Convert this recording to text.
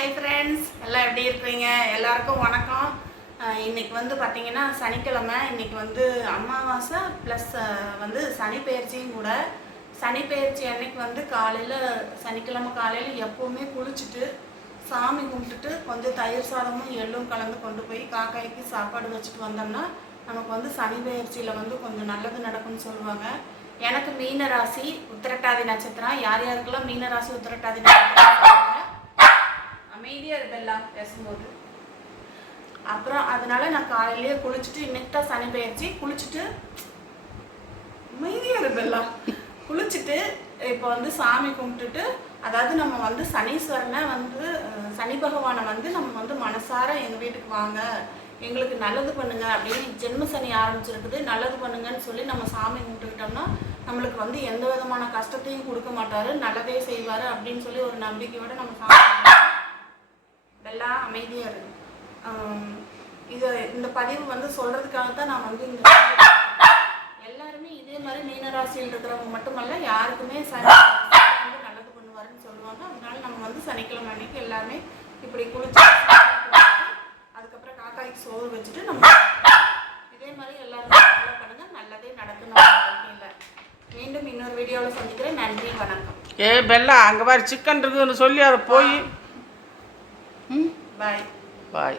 Hi friends எல்லாம் எப்படி இருக்கிறீங்க? எல்லாருக்கும் வணக்கம். இன்றைக்கி இன்னைக்கு வந்து பார்த்தீங்கன்னா சனிக்கிழமை. இன்னைக்கு வந்து அமாவாசை ப்ளஸ் வந்து சனிப்பெயர்ச்சியும் கூட. சனிப்பெயர்ச்சி அன்னைக்கு வந்து காலையில் சனிக்கிழமை காலையில் எப்போவுமே குளிச்சுட்டு சாமி கும்பிட்டுட்டு கொஞ்சம் தயிர் சாதமும் எள்ளும் கலந்து கொண்டு போய் காக்காய்க்கு சாப்பாடு வச்சுட்டு வந்தோம்னா நமக்கு வந்து சனிப்பெயர்ச்சியில் வந்து கொஞ்சம் நல்லது நடக்கும்னு சொல்லுவாங்க. எனக்கு மீன ராசி உத்திரட்டாதி நட்சத்திரம். யார் யாருக்கெல்லாம் மீன ராசி உத்திரட்டாதி நட்சத்திரம்? பீரியட் பெல்லாம் பேசும்போது. அப்புறம் அதனால நான் காலையிலேயே குளிச்சுட்டு இன்னைக்கு தான் சனி பெயர்ச்சி குளிச்சுட்டு அமைதியா இருப்பெல்லாம் குளிச்சுட்டு இப்போ வந்து சாமி கும்பிட்டுட்டு அதாவது நம்ம வந்து சனீஸ்வரனை வந்து சனி பகவானை வந்து நம்ம வந்து மனசார எங்கள் வீட்டுக்கு வாங்க எங்களுக்கு நல்லது பண்ணுங்க அப்படின்னு ஜென்ம சனி ஆரம்பிச்சிருக்குது. நல்லது பண்ணுங்கன்னு சொல்லி நம்ம சாமி கும்பிட்டுக்கிட்டோம்னா நம்மளுக்கு வந்து எந்த விதமான கஷ்டத்தையும் கொடுக்க மாட்டாரு. நல்லதே செய்வாரு அப்படின்னு சொல்லி ஒரு நம்பிக்கையோட நம்ம சாமி கும்பிட்டோம். அமைதியாக இருக்கும் இருக்கு இது இந்த பதிவு வந்து சொல்கிறதுக்காக தான் நான் வந்து இந்த எல்லாருமே இதே மாதிரி மீனராசியில் இருக்கிறவங்க மட்டுமல்ல யாருக்குமே சனி வந்து நல்லது பண்ணுவாருன்னு சொல்லுவாங்க. அதனால நம்ம வந்து சனிக்கிழமை அன்னைக்கு எல்லாருமே இப்படி குளிச்சு அதுக்கப்புறம் காக்காய்க்கு சோறு வச்சுட்டு நம்ம இதே மாதிரி எல்லாருமே ஃபாலோ பண்ணுங்கள் நல்லதே நடக்கணும் நம்ம மீண்டும் இன்னொரு வீடியோவில் சந்திக்கிறேன். நன்றி வணக்கம். ஏ பெல்லா அங்கே பாரு சிக்கன் இருக்குதுன்னு சொல்லி அதை போய் பாய் பாய்